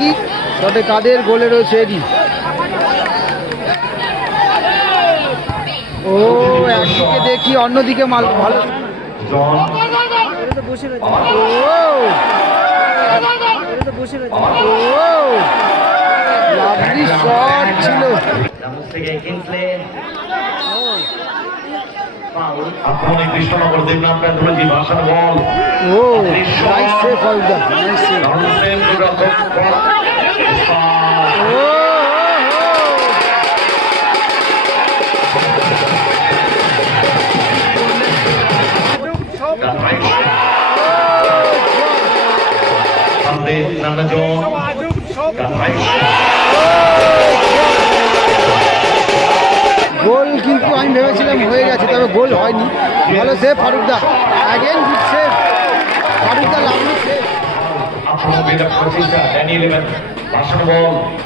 লাগি তবে কাদের গোলে রয়েছে এডি ও একদিকে দেখি অন্যদিকে মাল ভালো বসে রয়েছে বসে রয়েছে ছিল আক্রমণে কৃষ্ণনগর দেবনাথ ধরেছি ভাষার বল। ও nice save all the nice save দারুণ সেভ গোলরক্ষক ও সামনে নানা জন ভেবেছিলাম হয়ে গেছে, তবে গোল হয়নি। ভালো সেভ ফারুকদা অ্যাগেন গুড ফারুকদা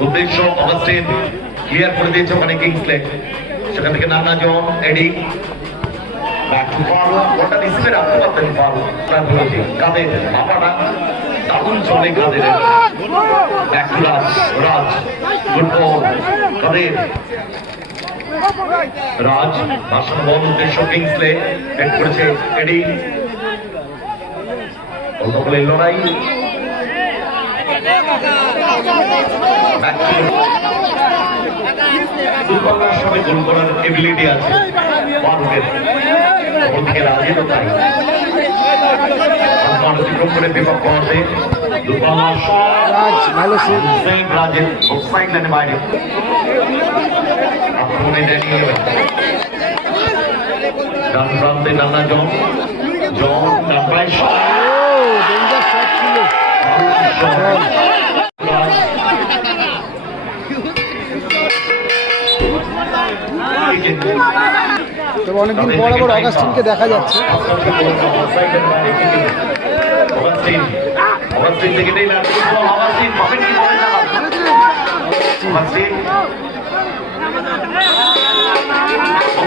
উদ্দেশ্য অগাস্টিন ক্লিয়ার করে দিয়েছে ওখানে কিংসলে সেখান থেকে নানা জন এডি রাজ গুড বল কাদের রাজ বল উদ্দেশ্য কিংসলে হেড করেছে এডি বলে লড়াই দুর্বলতার সঙ্গে গোল করার এবিলিটি আছে। ফারুকের ওপর থেকে রাজেরও তাই। অতিক্রম করে বিপক্ষ সেভ রাজের বাইরে। ড্যানি ইলেভেন ডান প্রান্তে নানা জন জন তবে অনেকদিন পর আবার অগাস্টিনকে দেখা যাচ্ছে। গাছ থেকে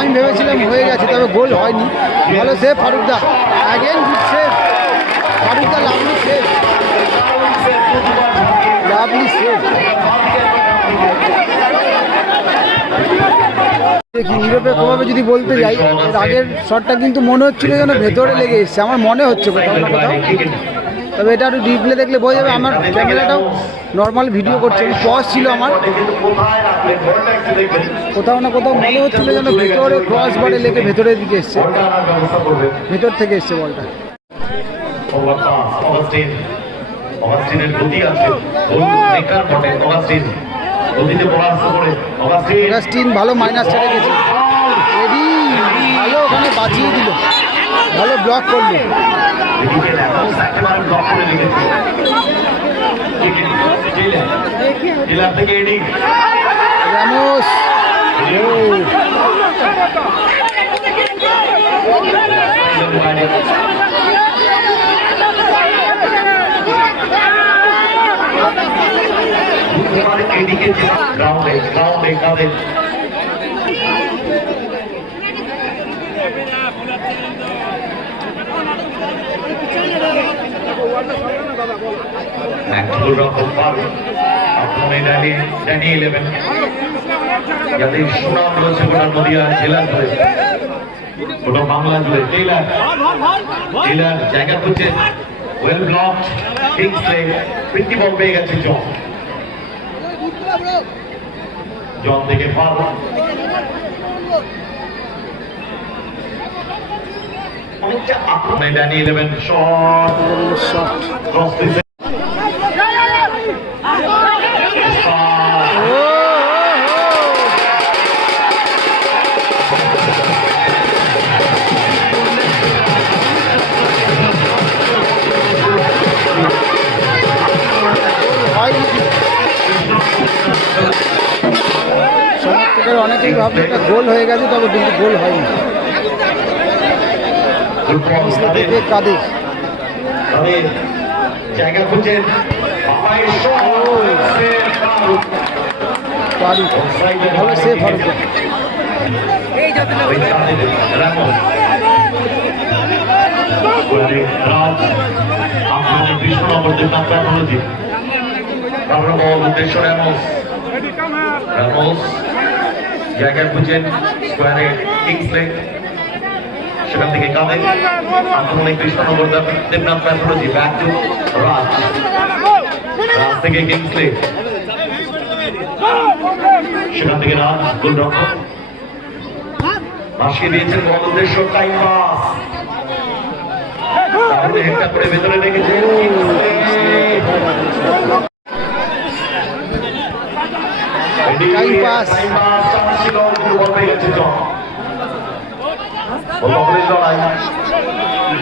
আমি ভেবেছিলাম হয়ে গেছে, তবে গোল হয়নি। ভালো সেভ ফারুকদা অ্যাগেন গুড সেভ ফারুকদা লাভলি সেভ লাভলি সেভ দেখি যদি বলতে যাই আগের শটটা কিন্তু মনে হচ্ছিল যেন ভেতরে লেগে এসছে। আমার মনে হচ্ছে কোথাও না কোথাও। তবে এটা একটু ডিপলে দেখলে বোঝা যাবে আমার ক্যামেরাটাও নর্মাল ভিডিও করছে। পজ ছিল আমার। কোথাও না কোথাও মনে হচ্ছিল যেন ভেতরে ক্রস বারে লেগে ভেতরের দিকে এসছে। ভেতর থেকে এসছে বলটা। ওভার পাস অগাস্টিন অগাস্টিনের গতি আছে। গোল মেকার বটে অগাস্টিন গতিতে পরাস্ত করে অগাস্টিন অগাস্টিন ভালো মাইনাস ছেড়ে গেছে এডি ভালো ওখানে বাঁচিয়ে দিল। ভালো ব্লক করল। রামোস। গ্রাউন্ডে গ্রাউন্ডে গ্রাউন্ডে রকম পাবে আপনি ড্যানি ড্যানি ইলেভেন যাদের সুনাম রয়েছে গোটা নদিয়া জেলা জুড়ে গোটা বাংলা জুড়ে টেইলার টেইলার জায়গা খুঁজছে ওয়েল ব্লক কিংসলে পেয়ে গেছে জন জন থেকে অনেকটা আক্রমণে ড্যানি ইলেভেন শট সমর্থকের অনেকেই ভাবছে এটা গোল হয়ে গেছে তবে কিন্তু গোল হয়নি। কাদের? জায়গা ভালো সেফ উদ্দেশ্য র্যামোস র্যামোস জায়গা খুঁজছেন স্কোয়ারে কিংসলে সেখান থেকে কাদের আক্রমণে কৃষ্ণনগর দেব- দেবনাথ প্যাথোলজি ব্যাক রাজ। থেকে কিংসলে সেখান থেকে রাজ গোলরক্ষক ভাসিয়ে দিয়েছেন বল উদ্দেশ্য টাইম পাস তাহলে একটা করে ভেতরে রেখেছেন টাইম পাস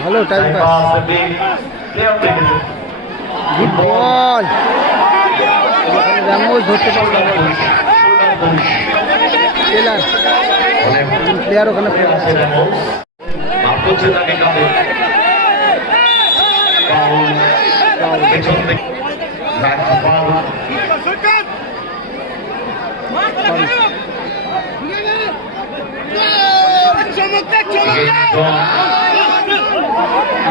ভালো time pass player good ball Ramos ধরতে পারল না টেলার প্লেয়ার ওখানে পেছন থেকে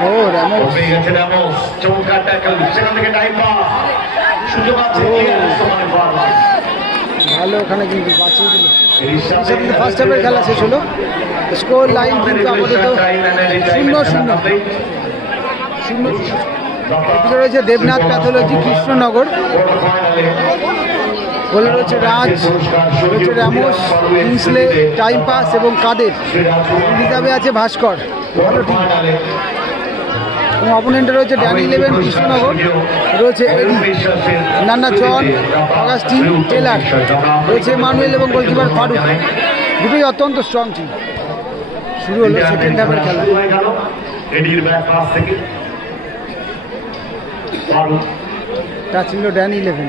ও র্যামোস গেছে র্যামোস চমৎকার ট্যাকল সেখান থেকে টাইম পাস সুযোগ আছে। ভালো ওখানে কিন্তু বাঁচিয়ে দিল। কিন্তু ফার্স্ট হাফের খেলা শেষ হলো। স্কোর লাইন কিন্তু আপাতত শূন্য শূন্য। শূন্য। রয়েছে দেবনাথ প্যাথোলজি কৃষ্ণনগর। গোলে রয়েছে রাজ রয়েছে র্যামোস কিংসলে টাইম পাস এবং কাদের। রিজার্ভে আছে ভাস্কর। ভালো টিম এবং অপোনেন্টে রয়েছে ড্যানি ইলেভেন কৃষ্ণনগর। রয়েছে Eddie Nanna John Augustine Taylor. রয়েছে মানুয়েল এবং গোলকিপার ফারুক। দুটোই অত্যন্ত স্ট্রং টিম শুরু হলো সেকেন্ড হাফের খেলা। তা ছিল ড্যানি ইলেভেন।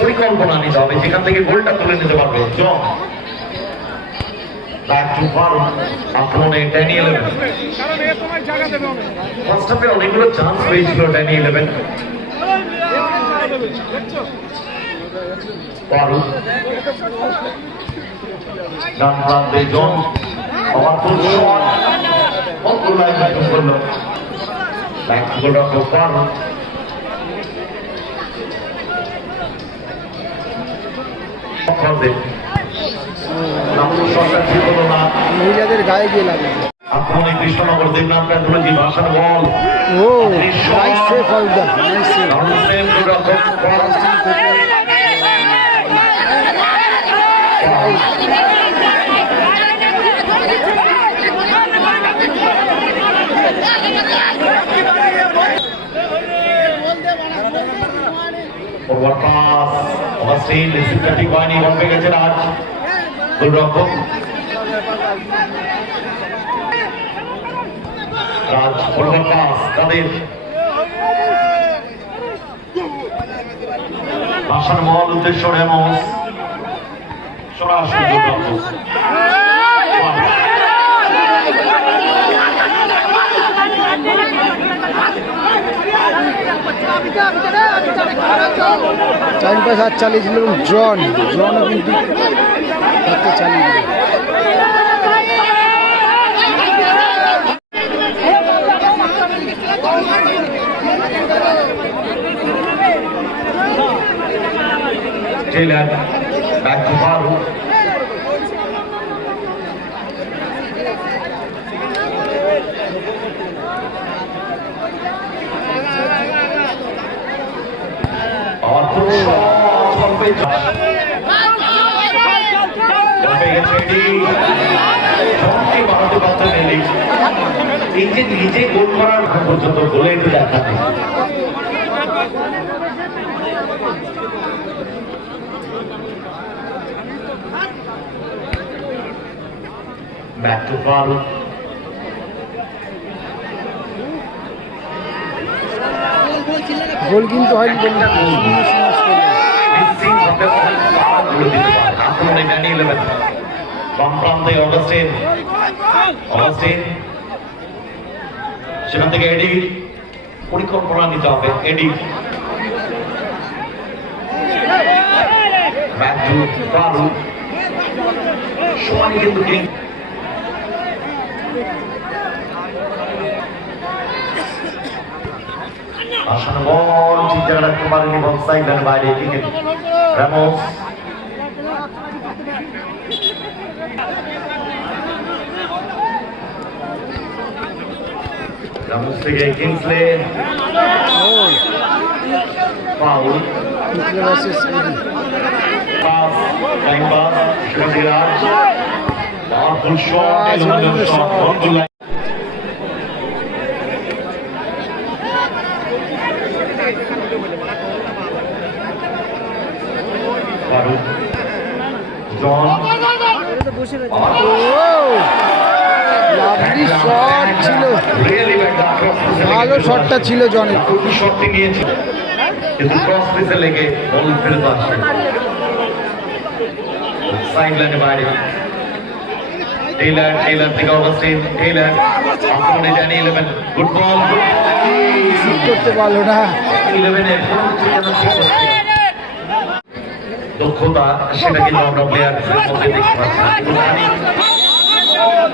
পরিকল্পনা নিতে হবে, যেখান থেকে গোলটা তুলে নিতে পারবে। অনেকগুলো চান্স পেয়েছিল ড্যানি ইলেভেন ব্যাটিং করল করবে নামলো সরকার ঠিক হলো না মহিলাদের গায়ে গিয়ে লাগে। কৃষ্ণনগর দেবনাথ প্যাথোলজি ভাষার বল। ও nice save all the nice save দারুণ গোলরক্ষক ঠিক হয়নি বল পেয়ে গেছে রাজ গোলরক্ষক রাজ ফরওয়ার্ড পাস তাদের ভাষার বল উদ্দেশ্য রেমস সরাসরি গোলরক্ষক টাইম পাস হাত চালিয়েছিল জন জনও কিন্তু হাতটা চালিয়ে Taylor back to Farouk. আর খুব সহজ গল্পে গেছে এটি এডি যে নিজে গোল করার পর্যন্ত গোলের দেখা নেই Back to. গোল কিন্তু হয়নি বাম প্রান্তে অগাস্টিন অগাস্টিন সেখান থেকে এডি পরিকল্পনা নিতে হবে এডি সমানই কিন্তু কিং আসানো বল, ঠিক জায়গা রাখতে পারেনি বল সাইডের বাইরে কিকে রামোস। রামোস থেকে Kingsley Eddie. Pass time pass সেখান থেকে রাজ পাওয়ারফুল শট এলোমেলো শট বন্ধু ফারুক জন লাভলি শট ছিল। ভালো শটটা ছিল জনের খুবই শক্তি নিয়েছে কিন্তু ক্রস পিসে লেগে বল ফেরত আসে। সাইড লাইনে বাইরে। টেইলার টেইলার থেকে অগাস্টিন টেইলার আক্রমণে জানি ইলেভেন গুড বল করতে পারল না। ইলেভেনের দক্ষতা সেটা কিন্তু আমরা প্লেয়ারদের মধ্যে দেখতে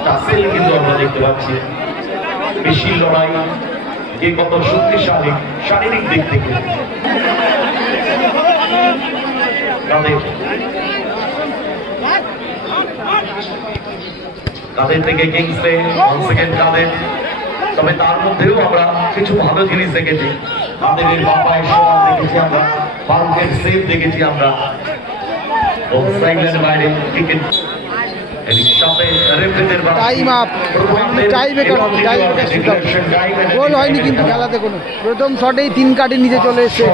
পাচ্ছি। কিন্তু দেখতে পাচ্ছি। বেশি লড়াই কে কত শক্তিশালী, শারীরিক দিক থেকে। কাদের থেকে সেকেন্ড কাদের তবে তার মধ্যেও আমরা কিছু ভালো জিনিস দেখেছি। কাদের বাপায়ের সমান দেখেছি আমরা ফারুকের সেভ দেখেছি আমরা। বাইরে ক্রিকেট টাইম আপ টাইম হবে শুট গোল হয়নি কিন্তু খেলাতে কোনো। প্রথম শটেই তিন কাটি নিচে চলে এসছে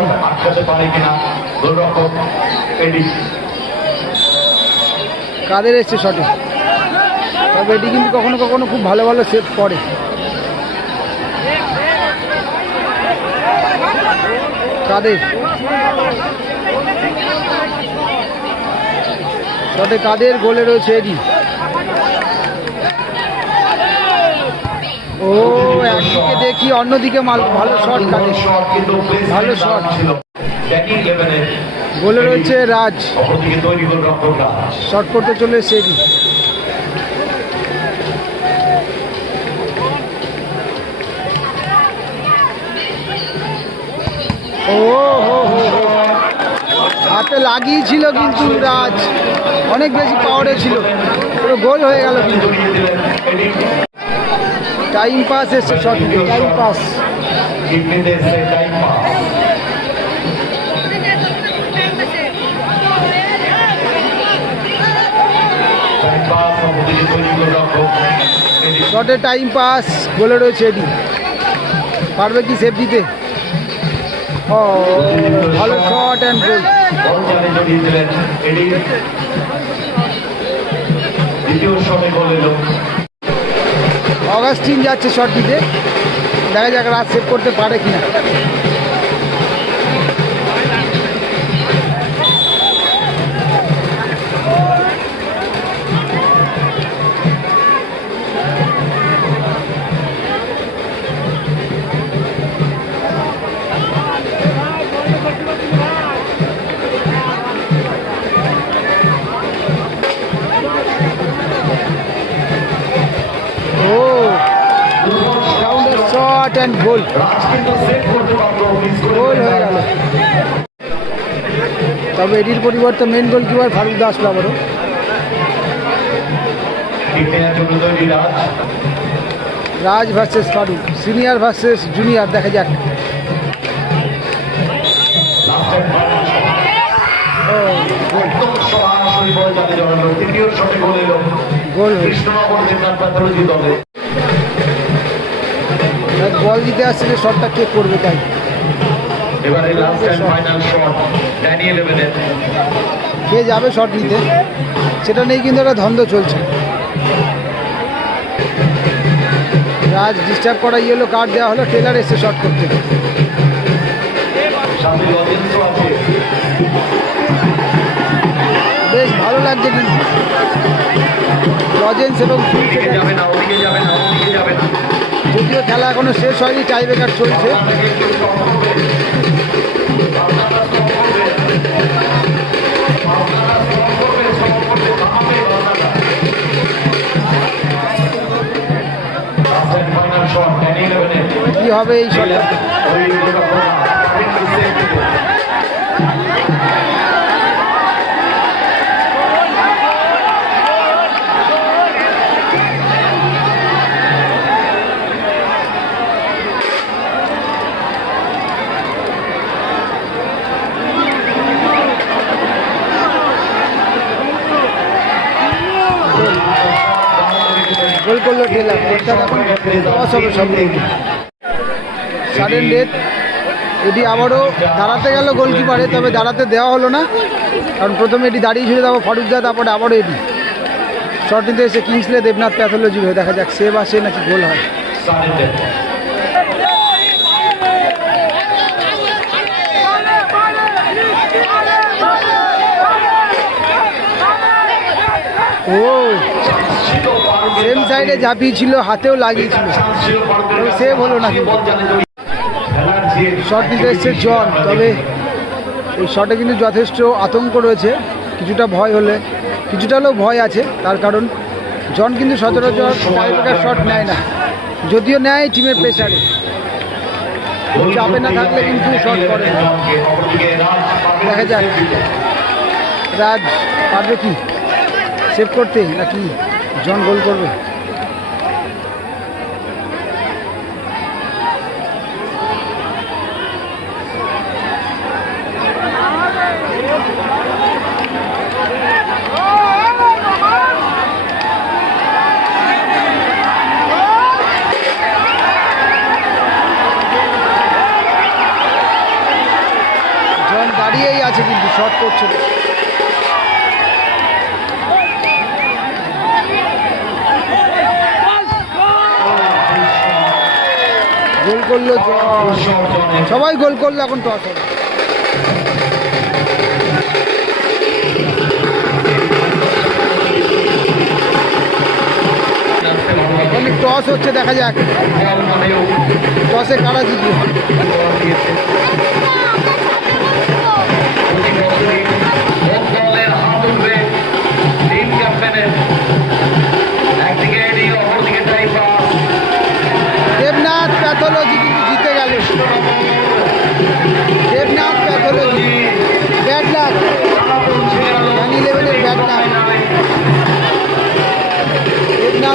কাদের এসছে শটে? তবে এটি কিন্তু কখনো কখনো খুব ভালো ভালো সেভ করে কাদের? শটে কাদের গোলে রয়েছে এডি ও একদিকে দেখি অন্যদিকে ভালো শট কাদের ভালো শট। গোলে রয়েছে রাজ। শট করতে চলে এডি ও হো হো। হাতে লাগিয়েছিল কিন্তু রাজ। অনেক বেশি পাওয়ারে ছিল। পুরো গোল হয়ে গেল কিন্তু। টাইম পাস এসছে শট টাইম পাস এসে টাইম পাস গোলে রয়েছে এডি পারবে কি সেফ দিতে ও ভালো শট অ্যান্ড গোল বল দ্বিতীয় শটে গোল এলো। অগাস্টিন যাচ্ছে শর্ট দিতে দেখা যাক রাত সেভ করতে পারে কিনা। অ্যান্ড গোল গোল হয়ে গেল। তবে এটির পরিবর্তে main goalkeeper Faruk Das জন্য Raj versus Faruk senior versus junior দেখা যাক। গোল। বল দিতে আসছে যে শটটা কে করবে তাই। এবারে last and final shot Danny ইলেভেনের কে যাবে শট নিতে? সেটা নেই কিন্তু একটা ধন্দ চলছে। রাজ ডিস্টার্ব করা ইয়েলো কার্ড দেওয়া হলো টেলার এসে শট করতে। বেশ ভালো লাগছে কিন্তু। লজেন্স এবং যাবে না ওদিকে যাবে না। যদিও খেলা এখনও শেষ হয়নি টাইব্রেকার চলছে। কি হবে এই শটটা গোল করল টস হবে সব সাডেন ডেথ এটি আবারও দাঁড়াতে গেল গোলকিপারে তবে দাঁড়াতে দেওয়া হলো না। কারণ প্রথমে এটি দাঁড়িয়ে ছিল, তারপর ফারুকদা তারপরে আবারও এটি। শট নিতে এসে কিংসলে দেবনাথ প্যাথোলজি হয়ে, দেখা যাক সেভ সে নাকি গোল হয়। ও! সাইডে ঝাঁপিয়েছিল, হাতেও লাগিয়েছিল। সেভ হলো না। শট নিতে এসছে জন, তবে এই শটে কিন্তু যথেষ্ট আতঙ্ক রয়েছে। কিছুটা ভয় হলে, কিছুটা হলেও ভয় আছে, তার কারণ জন কিন্তু সচরাচর টাইব্রেকার শট নেয় না। যদিও নেয় টিমের প্রেশারে চাপে না থাকলে কিন্তু শট করে দেখা যাক। রাজ পারবে কি? সেভ করতে নাকি জন গোল করবে জন দাঁড়িয়েই আছে কিন্তু শট করছে না। গোল করল সবাই গোল করল এখন টস টস হচ্ছে দেখা যাক। টসে কারা জিতবে?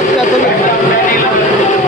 প্রাথমিক